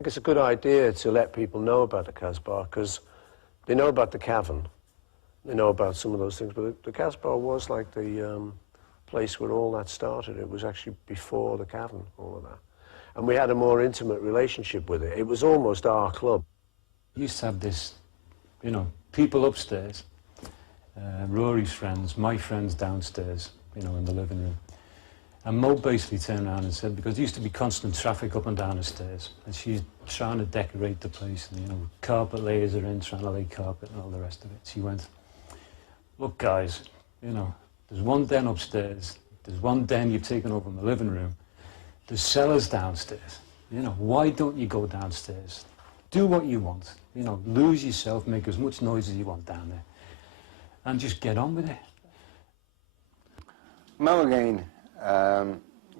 think it's a good idea to let people know about the Casbah, because they know about the cavern, they know about some of those things, but the Casbah was like the place where all that started. It was actually before the cavern, all of that. And we had a more intimate relationship with it. It was almost our club. We used to have this, you know, people upstairs, Rory's friends, my friends downstairs, you know, in the living room. And Mo basically turned around and said, because there used to be constant traffic up and down the stairs, and she's trying to decorate the place, and, you know, carpet layers are in, trying to lay carpet and all the rest of it. She went, look, guys, you know, there's one den upstairs, there's one den you've taken over my living room, there's cellars downstairs. You know, why don't you go downstairs? Do what you want, you know, lose yourself, make as much noise as you want down there, and just get on with it. Mo again.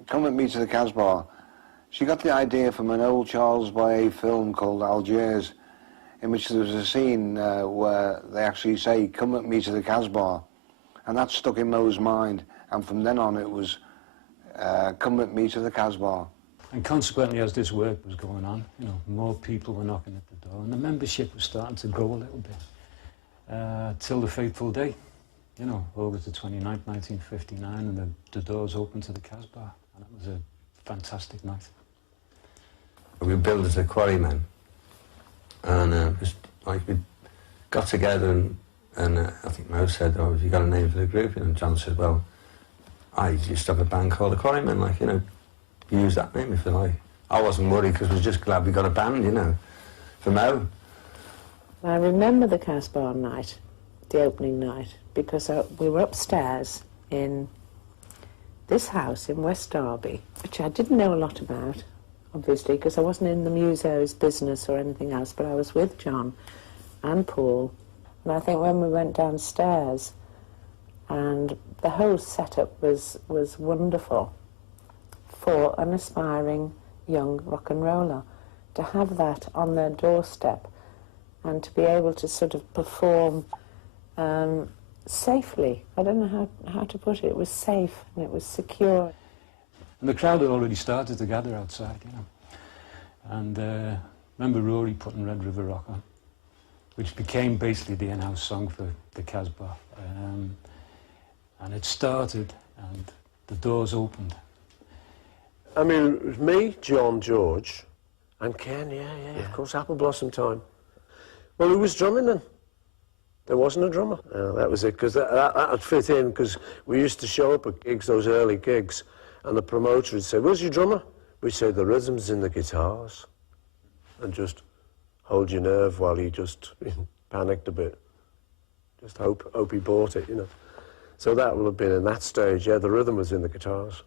Come with me to the Casbah. She got the idea from an old Charles Boyer film called Algiers, in which there was a scene where they actually say, come with me to the Casbah. And that stuck in Mo's mind, and from then on it was, come with me to the Casbah. And consequently, as this work was going on, you know, more people were knocking at the door, and the membership was starting to grow a little bit, till the fateful day. You know, August the 29th, 1959, and the doors opened to the Casbah, and it was a fantastic night. We built as a quarrymen, and just like we got together, and I think Mo said, "Oh, have you got a name for the group?" And John said, "Well, I used to have a band called the Quarrymen, like, you know, use that name if you like." I wasn't worried because we were just glad we got a band, you know, for Mo. I remember the Casbah night, the opening night, because we were upstairs in this house in West Derby, which I didn't know a lot about, obviously, because I wasn't in the museo's business or anything else, but I was with John and Paul, and I think when we went downstairs, and the whole setup was wonderful for an aspiring young rock and roller, to have that on their doorstep and to be able to sort of perform safely. I don't know how to put it. It was safe and it was secure. And the crowd had already started to gather outside, you know. And remember Rory putting Red River Rock on, which became basically the in-house song for the Casbah. And it started and the doors opened. I mean, it was me, John, George, and Ken, yeah, of course, Apple Blossom time. Well, who was drumming then? There wasn't a drummer. That was it, because that would fit in, because we used to show up at gigs, those early gigs, and the promoter would say, "Where's your drummer?" We'd say, "The rhythm's in the guitars," and just hold your nerve while he just panicked a bit. Just hope he bought it, you know. So that would have been in that stage, yeah, the rhythm was in the guitars.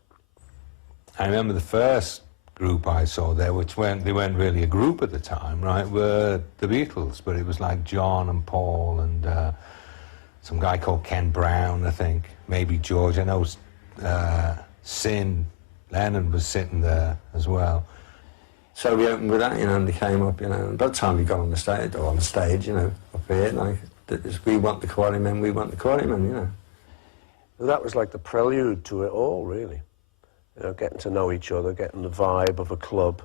I remember the first group I saw there, which they weren't really a group at the time, right, were the Beatles, but it was like John and Paul and some guy called Ken Brown, I think, maybe George. I know Lennon was sitting there as well. So we opened with that, you know, and they came up, you know, and by the time we got on the stage, you know, up here, like, we want the Quarrymen, we want the Quarrymen, you know. That was like the prelude to it all, really. You know, getting to know each other, getting the vibe of a club,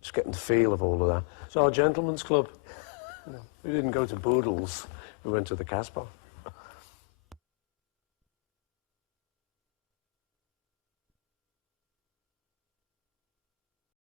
just getting the feel of all of that. It's our gentleman's club. You know, we didn't go to Boodles, we went to the Casbah.